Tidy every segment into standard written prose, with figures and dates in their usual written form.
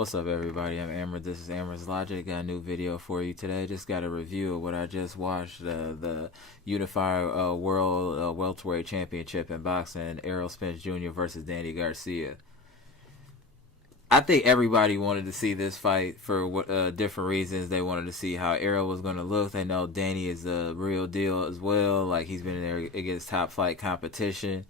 What's up, everybody? I'm Amber. This is Amber's Logic. Got a new video for you today. Just got a review of what I just watched. The Unified World Welterweight Championship in boxing. Errol Spence Jr. versus Danny Garcia. I think everybody wanted to see this fight for different reasons. They wanted to see how Errol was going to look. They know Danny is a real deal as well. Like, he's been in there against top flight competition.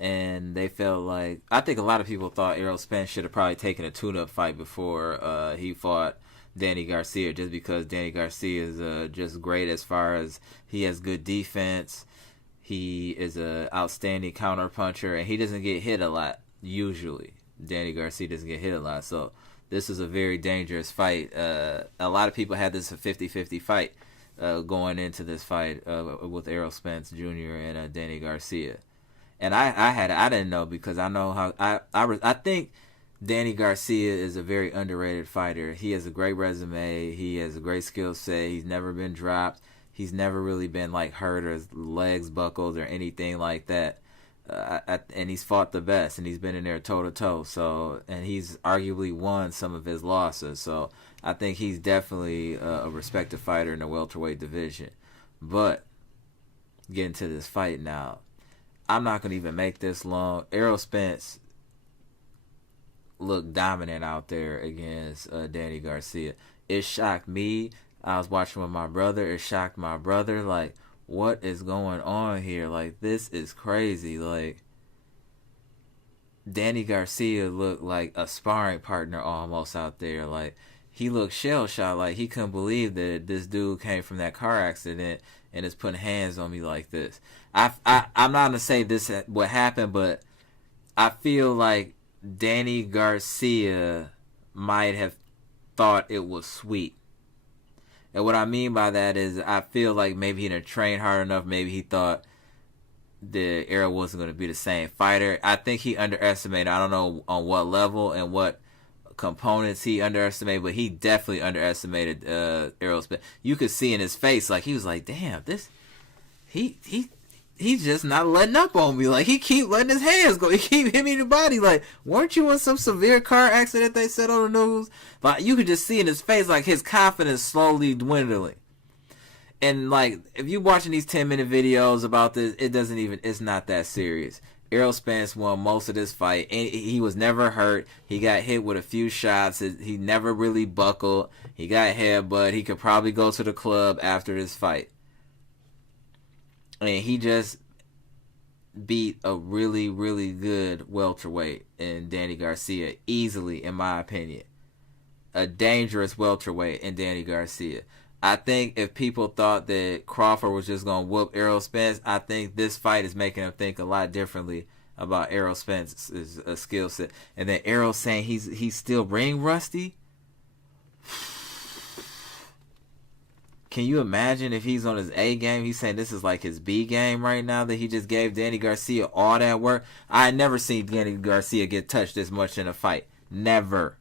And they felt like, I think a lot of people thought Errol Spence should have probably taken a tune-up fight before he fought Danny Garcia, just because Danny Garcia is just great as far as he has good defense. He is an outstanding counter-puncher, and he doesn't get hit a lot, usually. Danny Garcia doesn't get hit a lot, so this is a very dangerous fight. A lot of people had this a 50-50 fight going into this fight with Errol Spence Jr. and Danny Garcia. And I didn't know, because I know how I think Danny Garcia is a very underrated fighter. He has a great resume. He has a great skill set. He's never been dropped. He's never really been like hurt or his legs buckled or anything like that. And he's fought the best, and he's been in there toe to toe. So, and he's arguably won some of his losses. So I think he's definitely a respected fighter in the welterweight division. But getting to this fight now. I'm not going to even make this long. Errol Spence looked dominant out there against Danny Garcia. It shocked me. I was watching with my brother. It shocked my brother. Like, what is going on here? Like, this is crazy. Like, Danny Garcia looked like a sparring partner almost out there. Like, he looked shell-shocked. Like, he couldn't believe that this dude came from that car accident and is putting hands on me like this. I'm not going to say this what happened, but I feel like Danny Garcia might have thought it was sweet. And what I mean by that is, I feel like maybe he didn't train hard enough. Maybe he thought the Errol wasn't going to be the same fighter. I think he underestimated. I don't know on what level and what components he underestimated, but he definitely underestimated Errol Spence. You could see in his face, like, he was like, damn, this he's just not letting up on me. Like, he keep letting his hands go. He keep hitting me in the body. Like, weren't you in some severe car accident they said on the news? Like, you could just see in his face, like, his confidence slowly dwindling. And, like, if you're watching these 10-minute videos about this, it's not that serious. Errol Spence won most of this fight. He was never hurt. He got hit with a few shots. He never really buckled. He got headbutt. He could probably go to the club after this fight. And he just beat a really, really good welterweight in Danny Garcia. Easily, in my opinion. A dangerous welterweight in Danny Garcia. I think if people thought that Crawford was just going to whoop Errol Spence, I think this fight is making them think a lot differently about Errol Spence's skill set. And then Errol saying he's still ring rusty. Can you imagine if he's on his A game? He's saying this is like his B game right now, that he just gave Danny Garcia all that work. I had never seen Danny Garcia get touched this much in a fight. Never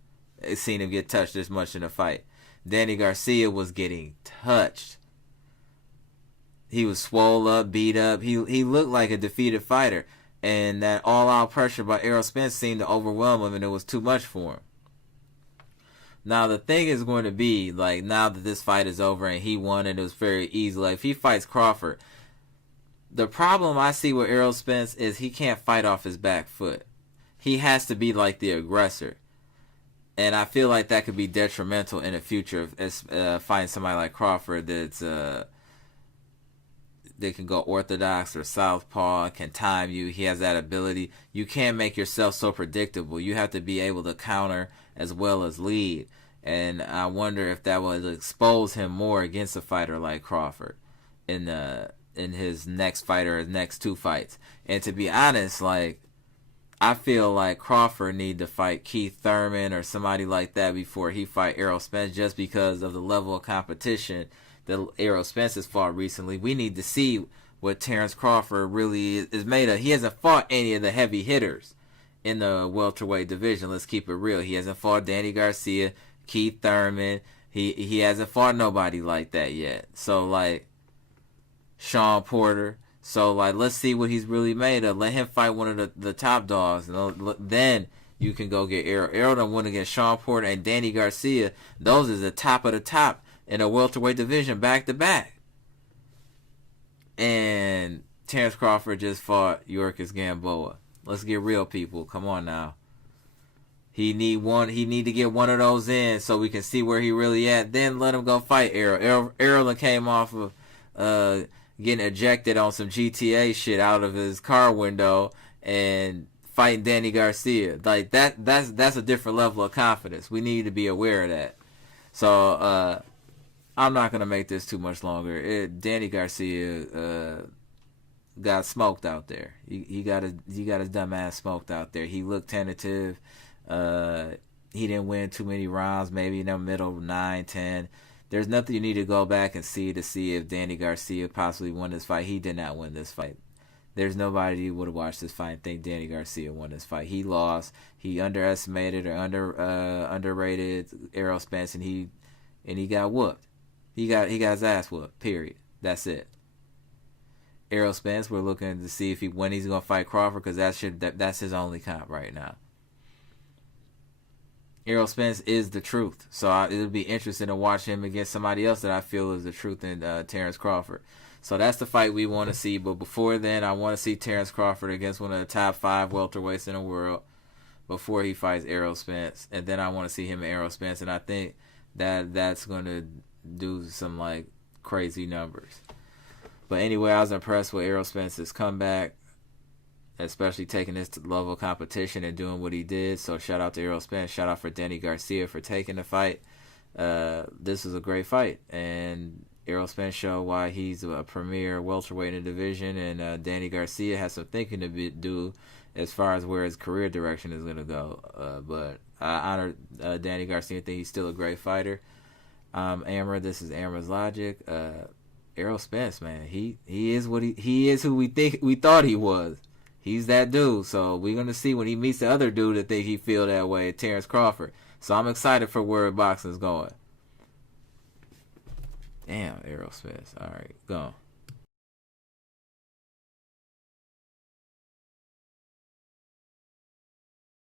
seen him get touched this much in a fight. Danny Garcia was getting touched. He was swole up, beat up. He looked like a defeated fighter. And that all-out pressure by Errol Spence seemed to overwhelm him, and it was too much for him. Now, the thing is going to be, like, now that this fight is over and he won and it was very easy, like, if he fights Crawford, the problem I see with Errol Spence is he can't fight off his back foot. He has to be like the aggressor. And I feel like that could be detrimental in the future of fighting somebody like Crawford that's they can go orthodox or southpaw, can time you. He has that ability. You can't make yourself so predictable. You have to be able to counter as well as lead. And I wonder if that will expose him more against a fighter like Crawford in his next fight or his next two fights. And to be honest, like, I feel like Crawford need to fight Keith Thurman or somebody like that before he fight Errol Spence, just because of the level of competition that Errol Spence has fought recently. We need to see what Terrence Crawford really is made of. He hasn't fought any of the heavy hitters in the welterweight division. Let's keep it real. He hasn't fought Danny Garcia, Keith Thurman. He hasn't fought nobody like that yet. So, like, Sean Porter. So, like, let's see what he's really made of. Let him fight one of the top dogs. And then you can go get Errol. Errol done won against Sean Porter and Danny Garcia. Those is the top of the top in a welterweight division back to back. And Terrence Crawford just fought Yorkis Gamboa. Let's get real, people. Come on now. He need to get one of those in so we can see where he really at. Then let him go fight Errol. Errol came off of getting ejected on some GTA shit out of his car window and fighting Danny Garcia. Like that's a different level of confidence. We need to be aware of that. So I'm not gonna make this too much longer. Danny Garcia got smoked out there. He got his dumb ass smoked out there. He looked tentative. He didn't win too many rounds, maybe in the middle 9, 10. There's nothing you need to go back and see to see if Danny Garcia possibly won this fight. He did not win this fight. There's nobody who would have watched this fight and think Danny Garcia won this fight. He lost. He underestimated or underrated Errol Spence, and he got whooped. He got his ass whooped. Period. That's it. Errol Spence, we're looking to see if when he's gonna fight Crawford, because that's his only comp right now. Errol Spence is the truth, so it'll be interesting to watch him against somebody else that I feel is the truth in Terrence Crawford. So that's the fight we want to see. But before then, I want to see Terrence Crawford against one of the top 5 welterweights in the world before he fights Errol Spence, and then I want to see him and Errol Spence, and I think that's going to do some like crazy numbers. But anyway, I was impressed with Errol Spence's comeback, especially taking this level of competition and doing what he did. So shout out to Errol Spence. Shout out for Danny Garcia for taking the fight. This was a great fight, and Errol Spence showed why he's a premier welterweight in the division, and Danny Garcia has some thinking to do as far as where his career direction is going to go. But I honor Danny Garcia. I think he's still a great fighter. Amber, this is Amber's Logic. Errol Spence, man, he is what he is who we thought he was. He's that dude. So we're gonna see when he meets the other dude that think he feel that way, Terrence Crawford. So I'm excited for where boxing's going. Damn, Errol Spence. All right, go on.